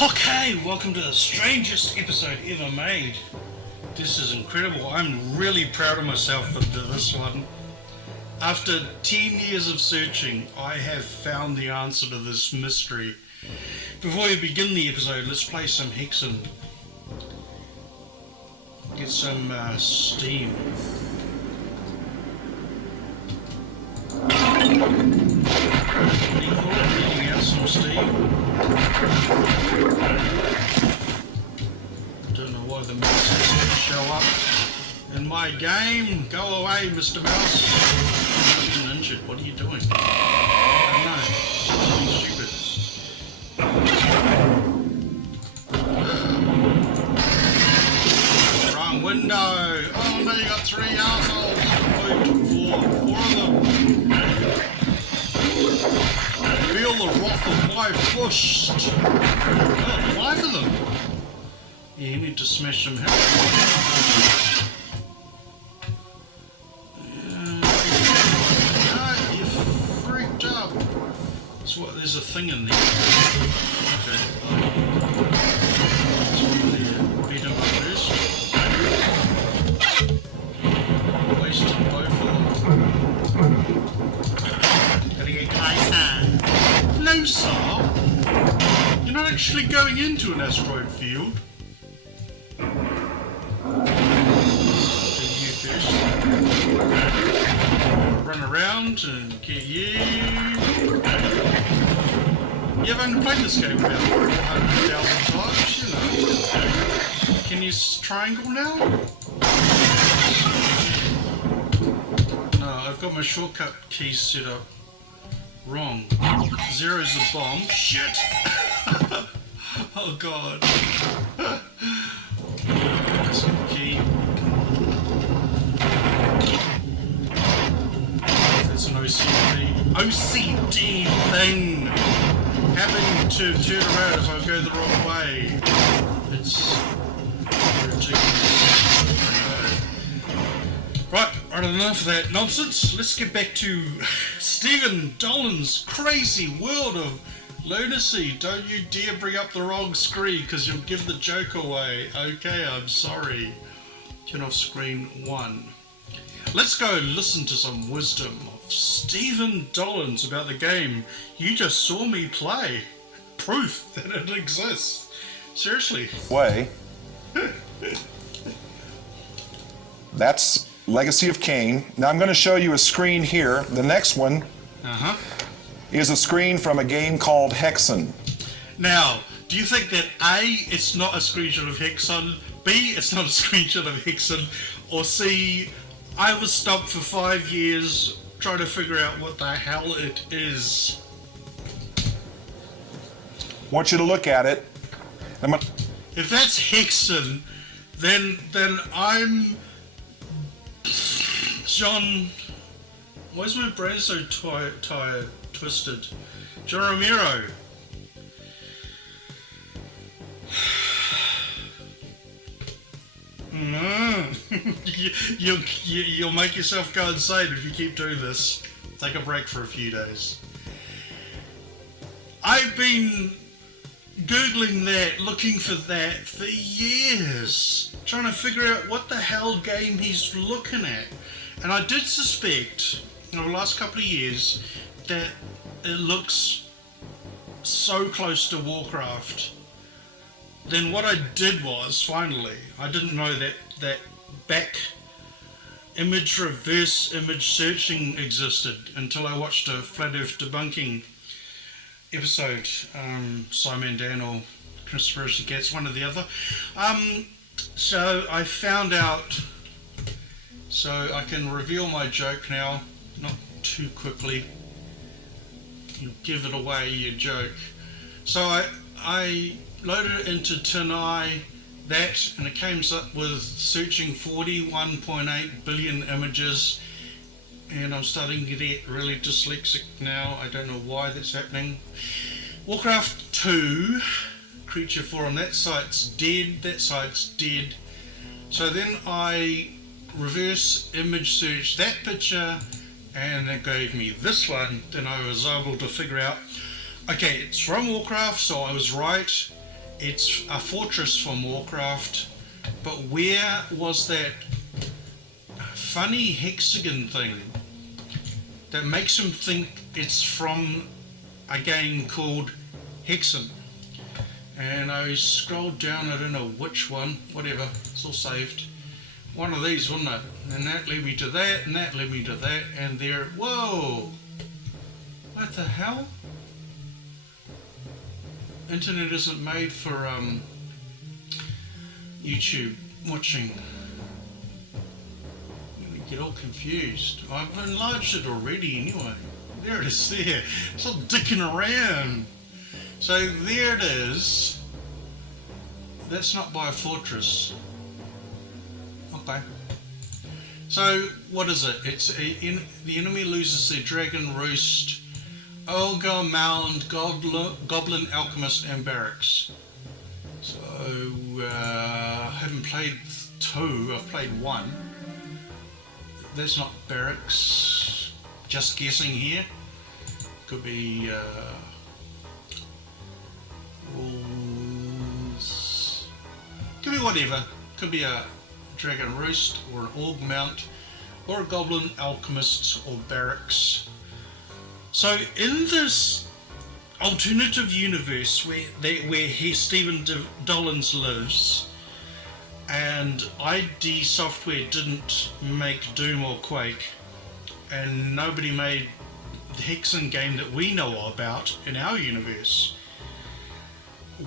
Okay, welcome to the strangest episode ever made. This is incredible. I'm really proud of myself for this one. After 10 years of searching, I have found the answer to this mystery. Before we begin the episode, let's play some Hexen. Get some steam. Getting out some steam. Don't know why the mouse doesn't show up in my game. Go away, Mr. Mouse. You've been injured. What are you doing? I don't know. Something stupid. Wrong window. Oh no, you got three assholes. Four of them. Feel the wrath of my fist. Oh, 5 of them. Yeah, you need to smash them health. You freaked up. So what? There's a thing in there. Okay. Beat him up first. Wasted both of them. Gotta get closer. No, sir. You're not actually going into an asteroid field. You first. Run around and get you. You haven't played this game about 400,000 times, you know. Can you triangle now? No, I've got my shortcut keys set up wrong. 0's the bomb. Shit! Oh god. That's the key. That's an OCD thing. Having to turn around if I go the wrong way. It's ridiculous. Right enough of that nonsense. Let's get back to Stephen Dollins' crazy world of lunacy. Don't you dare bring up the wrong screen because you'll give the joke away. Okay, I'm sorry. Turn off screen 1. Let's go listen to some wisdom of Stephen Dollins about the game you just saw me play. Proof that it exists. Seriously. Way. That's Legacy of Kain. Now I'm going to show you a screen here. The next one is a screen from a game called Hexen. Now, do you think that A, it's not a screenshot of Hexen, B, it's not a screenshot of Hexen, or C, I was stumped for 5 years trying to figure out what the hell it is? I want you to look at it. If that's Hexen, then I'm John. Why is my brain so tired, twisted? John Romero. You'll make yourself go insane if you keep doing this. Take a break for a few days. I've been Googling that, looking for that for years, trying to figure out what the hell game he's looking at. And I did suspect, over the last couple of years, that it looks so close to Warcraft. Then what I did was, finally, I didn't know that back image reverse image searching existed until I watched a Flat Earth debunking episode. Simon Dan or Conspiracy Cats, one or the other. So I found out, so I can reveal my joke now, not too quickly. You give it away, your joke. So I loaded it into Tanai, that, and it came up with searching 41.8 billion images, and I'm starting to get really dyslexic now. I don't know why that's happening. Warcraft 2, Creature Forum, that site's dead, So then I reverse image searched that picture, and it gave me this one. Then I was able to figure out, okay, it's from Warcraft, so I was right. It's a fortress from Warcraft, but where was that funny hexagon thing that makes him think it's from a game called Hexen? And I scrolled down, I don't know which one, whatever, it's all saved. One of these, wasn't it? And that led me to that, and that led me to that, and there, whoa! What the hell? Internet isn't made for YouTube watching. You get all confused. I've enlarged it already anyway. There it is there. It's not dicking around. So there it is. That's not by a fortress. Okay. So what is it? It's the enemy loses their dragon roost, ogre, mound, goblin, alchemist, and barracks. So I haven't played 2. I've played 1. That's not barracks. Just guessing here. Could be rules. Could be whatever. Could be a dragon roost or an orc mount or a goblin, alchemist, or barracks. So in this alternative universe where Stephen Dollins lives, and ID Software didn't make Doom or Quake, and nobody made the Hexen game that we know about in our universe,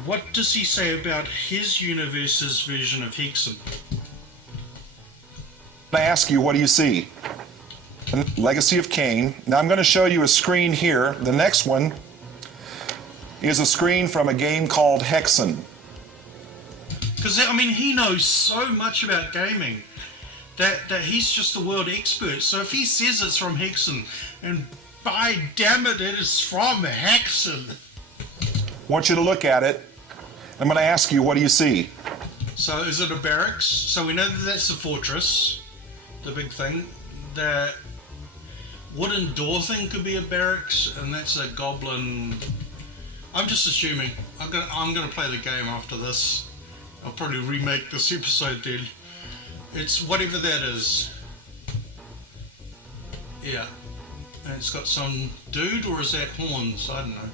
what does he say about his universe's version of Hexen? I ask you, what do you see? Legacy of Kain. Now I'm going to show you a screen here. The next one is a screen from a game called Hexen. Because, I mean, he knows so much about gaming that he's just a world expert. So if he says it's from Hexen, and by damn it, it is from Hexen. I want you to look at it. I'm going to ask you, what do you see? So is it a barracks? So we know that that's the fortress, the big thing. The wooden door thing could be a barracks, and that's a goblin. I'm just assuming. I'm gonna play the game after this. I'll probably remake this episode then. It's whatever that is. Yeah. And it's got some dude, or is that horns? I don't know.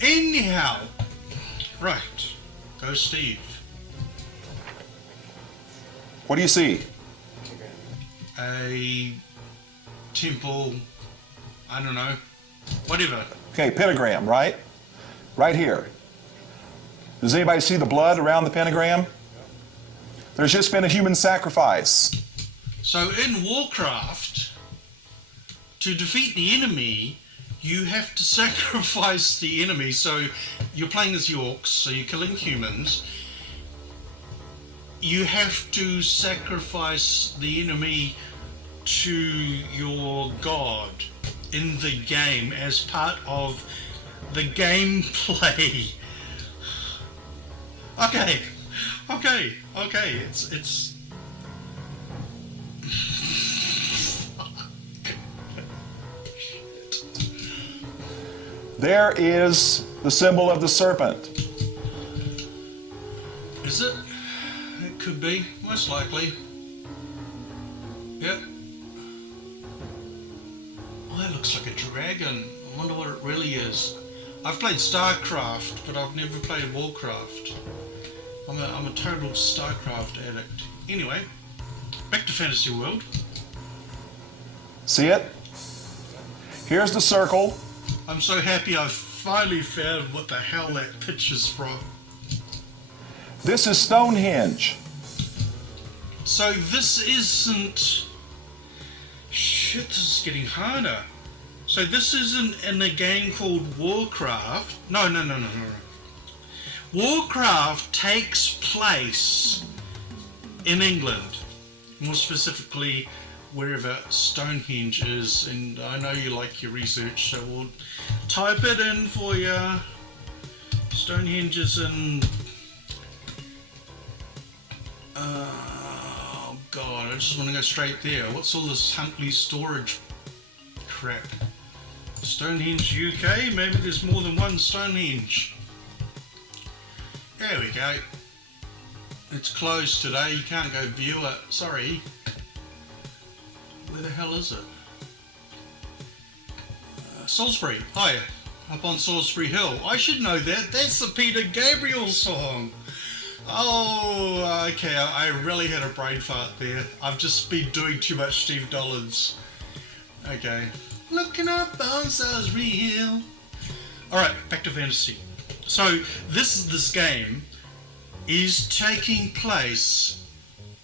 Anyhow. Right. Go Steve. What do you see? A temple, I don't know, whatever. Okay, pentagram, right? Right here. Does anybody see the blood around the pentagram? There's just been a human sacrifice. So in Warcraft, to defeat the enemy, you have to sacrifice the enemy. So you're playing as orcs, so you're killing humans. You have to sacrifice the enemy to your god in the game as part of the gameplay. Okay. It's There is the symbol of the serpent. Is it? It could be, most likely. Yep. Oh, that looks like a dragon. I wonder what it really is. I've played StarCraft, but I've never played Warcraft. I'm a total StarCraft addict. Anyway, back to Fantasy World. See it? Here's the circle. I'm so happy I've finally found what the hell that picture's from. This is Stonehenge. So this isn't... Shit, this is getting harder. So this isn't in a game called Warcraft. No. Warcraft takes place in England. More specifically, wherever Stonehenge is. And I know you like your research, so we'll type it in for you. Stonehenge is in... oh god, I just want to go straight there. What's all this Huntley storage crap? Stonehenge UK? Maybe there's more than one Stonehenge. There we go. It's closed today, you can't go view it. Sorry. Where the hell is it? Salisbury. Hi, up on Salisbury Hill. I should know that. That's the Peter Gabriel song. Oh, okay. I really had a brain fart there. I've just been doing too much Steve Dollins. Okay. Looking up on Salisbury Hill. Alright, back to fantasy. So, this game is taking place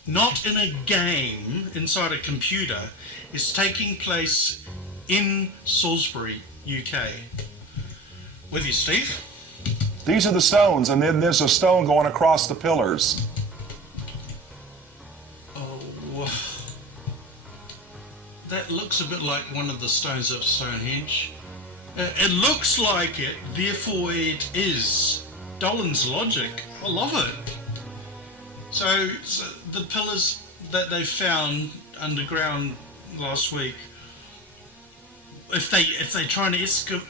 not in a game inside a computer. It's taking place in Salisbury, UK. With you, Steve? These are the stones, and then there's a stone going across the pillars. Oh, that looks a bit like one of the stones of Stonehenge. It looks like it, therefore it is. Dollins logic. I love it. So the pillars that they found underground last week, if they try to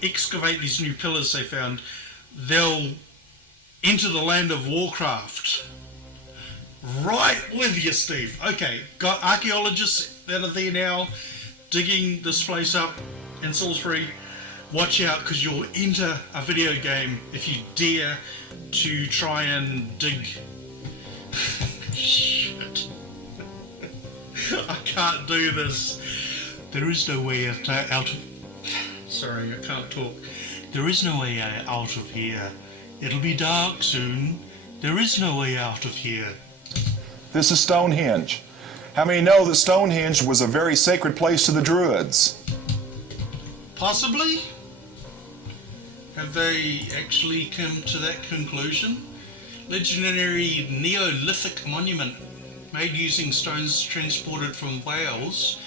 excavate these new pillars they found, they'll enter the land of Warcraft. Right with you, Steve. Okay, got archaeologists that are there now digging this place up in Salisbury. Watch out, because you'll enter a video game if you dare to try and dig. Shit. I can't do this. There is no way out of... Sorry, I can't talk. There is no way out of here. It'll be dark soon. There is no way out of here. This is Stonehenge. How many know that Stonehenge was a very sacred place to the Druids? Possibly? Have they actually come to that conclusion? Legendary Neolithic monument made using stones transported from Wales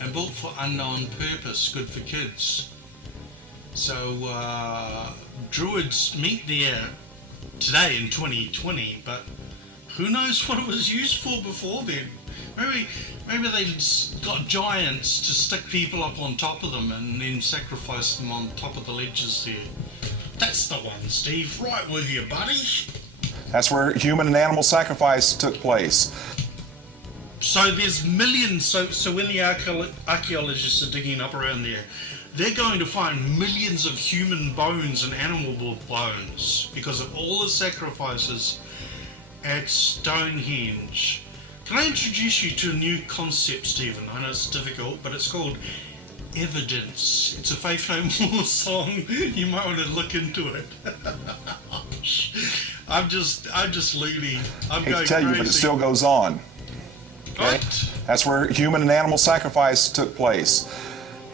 and built for unknown purpose, good for kids. So Druids meet there today in 2020, but who knows what it was used for before then? Maybe they got giants to stick people up on top of them and then sacrifice them on top of the ledges there. That's the one, Steve. Right with you, buddy. That's where human and animal sacrifice took place. So there's millions. So when the archaeologists are digging up around there, they're going to find millions of human bones and animal bones because of all the sacrifices at Stonehenge. Can I introduce you to a new concept, Stephen? I know it's difficult, but it's called evidence. It's a Faith No More song. You might want to look into it. I'm just loony. I'm Hate going to tell crazy. you, but it still goes on. Okay? What? That's where human and animal sacrifice took place.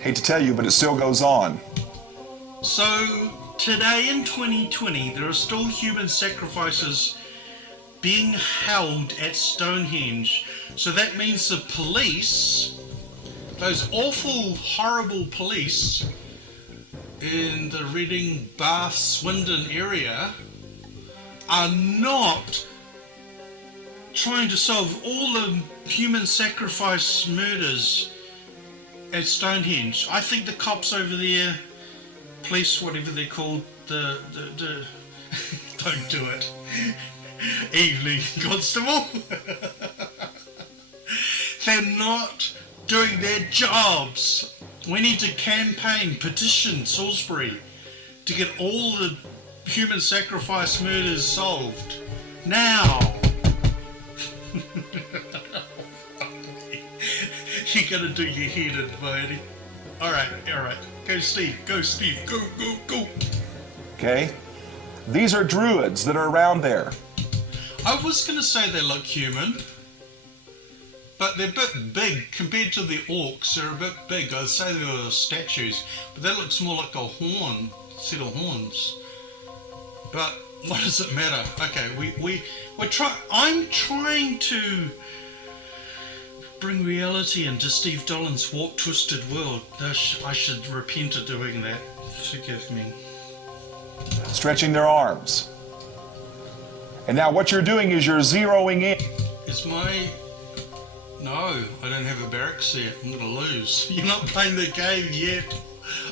Hate to tell you, but it still goes on. So today in 2020, there are still human sacrifices being held at Stonehenge. So that means the police, those awful, horrible police in the Reading, Bath, Swindon area are not trying to solve all the human sacrifice murders at Stonehenge. I think the cops over there, police, whatever they're called, the don't do it. Evening constable. They're not doing their jobs. We need to campaign, petition Salisbury to get all the human sacrifice murders solved. Now. You're gonna do your head in, buddy. Alright. Go Steve, go. Okay? These are druids that are around there. I was gonna say they look human, but they're a bit big compared to the orcs. They're a bit big. I'd say they were statues, but that looks more like a set of horns. But what does it matter? Okay, I'm trying to bring reality into Steve Dollins' warped, twisted world. I should repent of doing that. Forgive me. Stretching their arms. And now what you're doing is you're zeroing in. No, I don't have a barracks there. I'm gonna lose. You're not playing the game yet.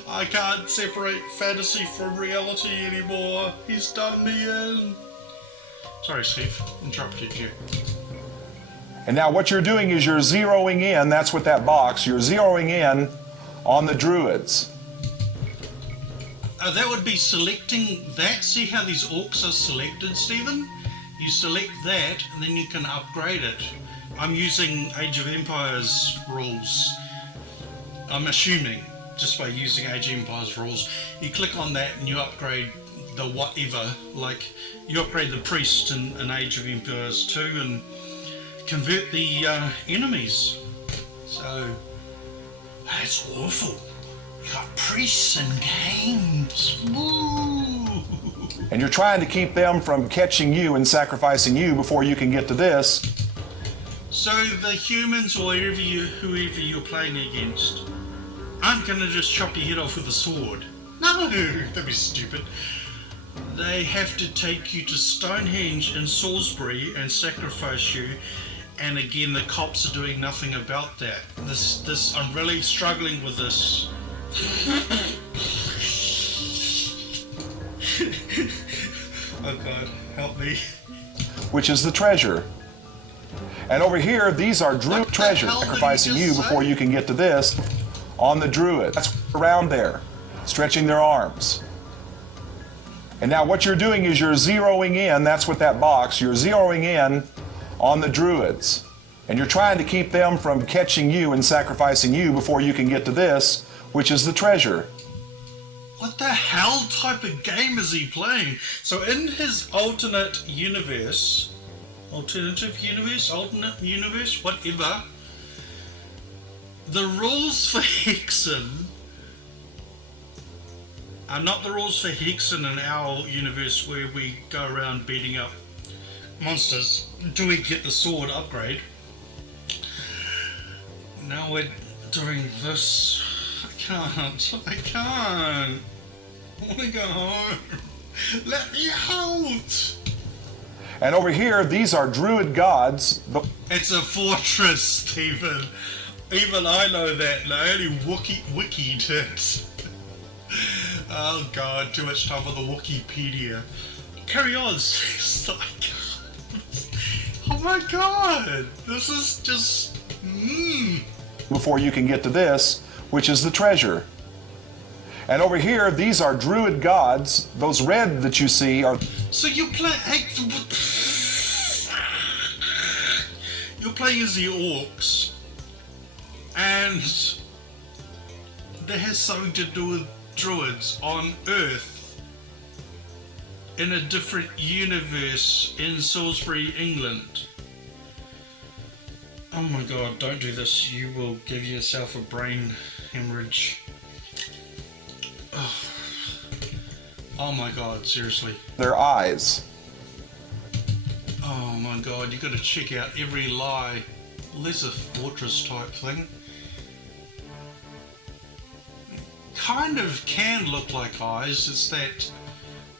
I can't separate fantasy from reality anymore. He's done me in. Sorry, Steve, interrupted you. And now what you're doing is you're zeroing in, that's what that box, you're zeroing in on the druids. That would be selecting that. See how these orcs are selected, Stephen? You select that and then you can upgrade it. I'm using Age of Empires rules. I'm assuming, just by using Age of Empires rules. You click on that and you upgrade the whatever. Like, you upgrade the priest in Age of Empires 2 and convert the enemies. So, that's awful. You got priests and games. Woo! And you're trying to keep them from catching you and sacrificing you before you can get to this. So the humans or whoever you're playing against aren't going to just chop your head off with a sword. No, that'd be stupid. They have to take you to Stonehenge in Salisbury and sacrifice you. And again, the cops are doing nothing about that. I'm really struggling with this. Oh God, help me. Which is the treasure. And over here, these are druid treasure, sacrificing you before you can get to this on the druid. That's around there, stretching their arms. And now what you're doing is you're zeroing in, that's what that box, you're zeroing in on the druids. And you're trying to keep them from catching you and sacrificing you before you can get to this, which is the treasure. What the hell type of game is he playing? So in his alternative universe, whatever, the rules for Hexen are not the rules for Hexen in our universe where we go around beating up monsters until we get the sword upgrade. Now we're doing this. I can't. I want to go home. Let me out. And over here, these are druid gods. It's a fortress, Stephen. Even I know that, and I only wikied it. Oh God, too much time for the Wikipedia. Carry on, sis. I can't. Oh my God, this is just. Before you can get to this, which is the treasure. And over here, these are druid gods. Those red that you see are... So you're playing... You're playing as the orcs. And... that has something to do with druids on Earth. In a different universe in Salisbury, England. Oh my God, don't do this. You will give yourself a brain hemorrhage. Oh my God, seriously. Their eyes. Oh my God, you gotta check out every lie. Well, there's a fortress type thing. Kind of can look like eyes, it's that...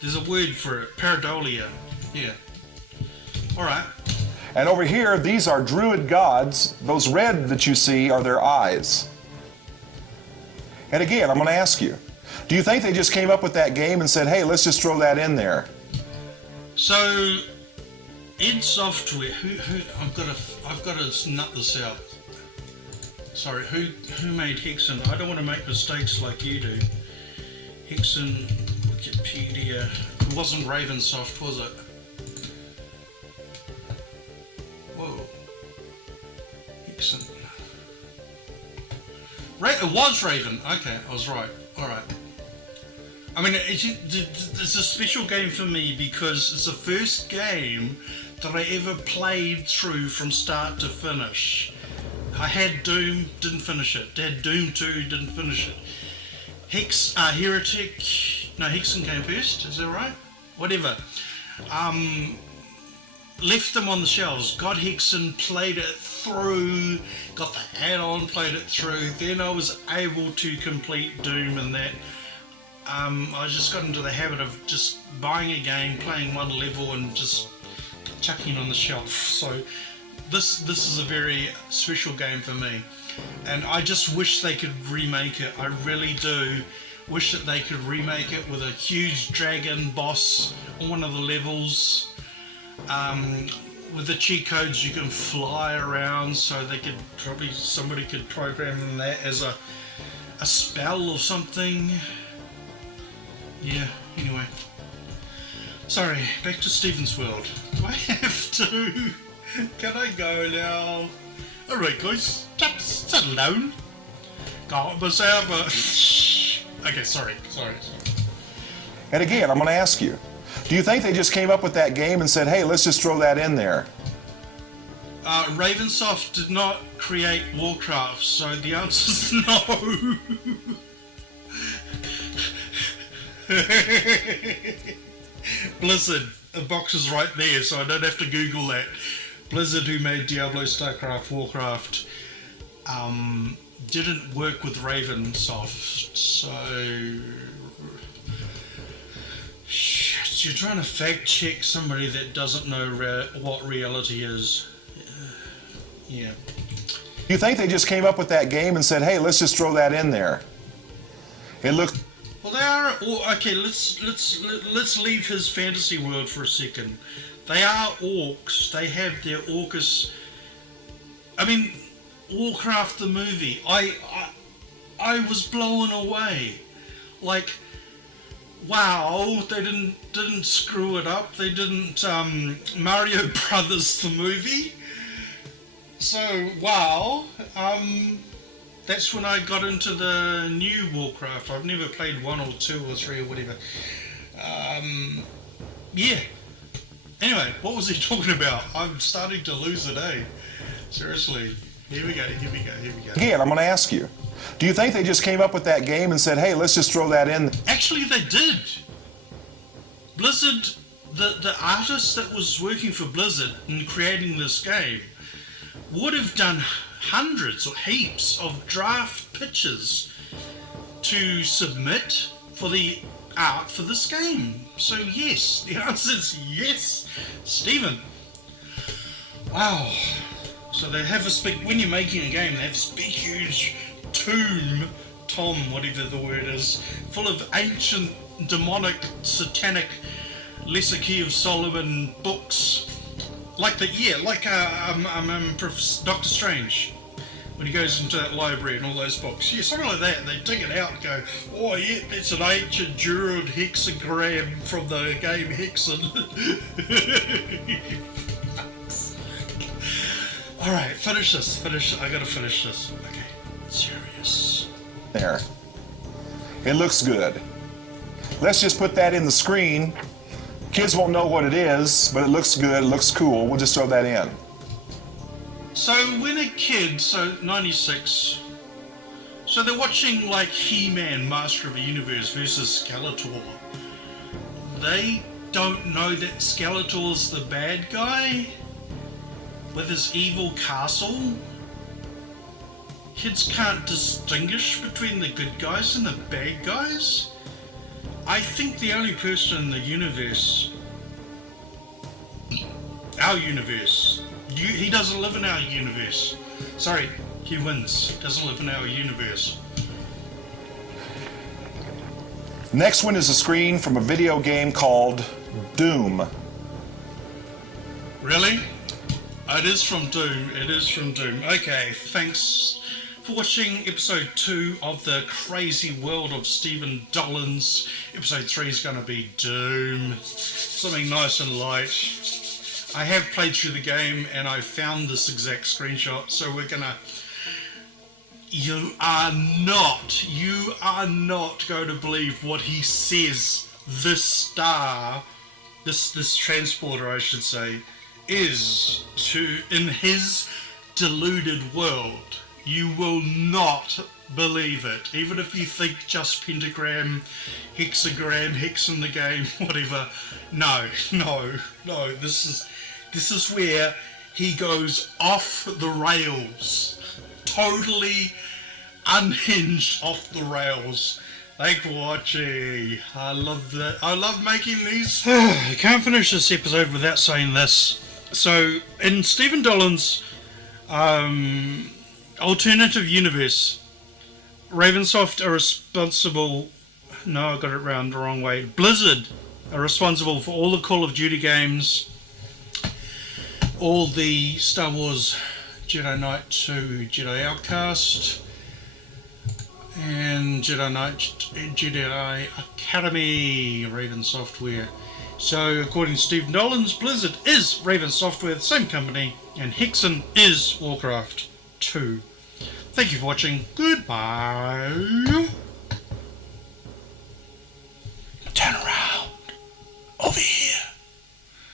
There's a word for it, pareidolia. Yeah. Alright. And over here, these are druid gods. Those red that you see are their eyes. And again, I'm going to ask you, do you think they just came up with that game and said, hey, let's just throw that in there? So, id Software, I've got to nut this out. Sorry, who made Hexen? I don't want to make mistakes like you do. Hexen, Wikipedia. It wasn't Ravensoft, was it? Whoa. Hexen. It was Raven. Okay, I was right. Alright. I mean, it's a special game for me because it's the first game that I ever played through from start to finish. I had Doom, didn't finish it. I had Doom 2, didn't finish it. Heretic, no, Hexen came first, is that right? Whatever. Left them on the shelves, got Hexen, played it through, got the add-on, played it through, then I was able to complete Doom and that. I just got into the habit of just buying a game, playing one level and just chucking it on the shelf. So this is a very special game for me. And I just wish they could remake it. I really do wish that they could remake it with a huge dragon boss on one of the levels. With the cheat codes, you can fly around, so somebody could program that as a spell or something. Yeah. Anyway, sorry. Back to Steven's world. Do I have to? Can I go now? All right, guys. Just settle down. Got myself a. Okay, sorry. And again, I'm going to ask you, do you think they just came up with that game and said, hey, let's just throw that in there? Ravensoft did not create Warcraft, so the answer's no. Blizzard, the box is right there, so I don't have to Google that. Blizzard, who made Diablo, StarCraft, Warcraft, didn't work with Ravensoft, so... Shit, you're trying to fact check somebody that doesn't know what reality is. Yeah. You think they just came up with that game and said, hey, let's just throw that in there? It looks... Well, they are... Okay, let's leave his fantasy world for a second. They are orcs. They have their orcus... I mean, Warcraft the movie. I was blown away. Like, wow, they didn't screw it up. They didn't Mario Brothers the movie. So, wow. That's when I got into the new Warcraft. I've never played 1 or 2 or 3 or whatever. Yeah. Anyway, what was he talking about? I'm starting to lose it, eh? Seriously. Here we go. Again, I'm going to ask you, do you think they just came up with that game and said, hey, let's just throw that in? Actually, they did. Blizzard, the artist that was working for Blizzard in creating this game, would have done hundreds or heaps of draft pitches to submit for the art for this game. So yes, the answer is yes, Stephen. Wow. So they have this big, when you're making a game, they have this big huge tom, whatever the word is, full of ancient, demonic, satanic, Lesser Key of Solomon books. Like Doctor Strange, when he goes into that library and all those books. Yeah, something like that. They dig it out and go, oh yeah, it's an ancient Druid hexagram from the game Hexen. Alright, finish this. I gotta finish this. Okay, serious. There. It looks good. Let's just put that in the screen. Kids won't know what it is, but it looks good, it looks cool. We'll just throw that in. So when a kid, so 96, so they're watching like He-Man, Master of the Universe versus Skeletor. They don't know that Skeletor's the bad guy with his evil castle. Kids can't distinguish between the good guys and the bad guys. I think the only person in the universe, our universe, he doesn't live in our universe. Sorry, he wins. Doesn't live in our universe. Next one is a screen from a video game called Doom. Really? It is from Doom. Okay, thanks for watching episode 2 of the crazy world of Stephen Dollins. Episode 3 is going to be Doom. Something nice and light. I have played through the game and I found this exact screenshot, so we're gonna... You are not going to believe what he says this star, this transporter I should say, is in his deluded world. You will not believe it. Even if you think just pentagram, hexagram, Hexen the game, whatever. No. This is where he goes off the rails. Totally unhinged off the rails. Thanks for watching. I love that. I love making these. I can't finish this episode without saying this. So, in Stephen Dollins' alternative universe, Ravensoft are responsible... No, I got it round the wrong way. Blizzard are responsible for all the Call of Duty games, all the Star Wars Jedi Knight 2 Jedi Outcast and Jedi Academy Raven Software. So according to Steve Dollins, Blizzard is Raven Software, the same company, and Hexen is Warcraft 2. Thank you for watching. Goodbye.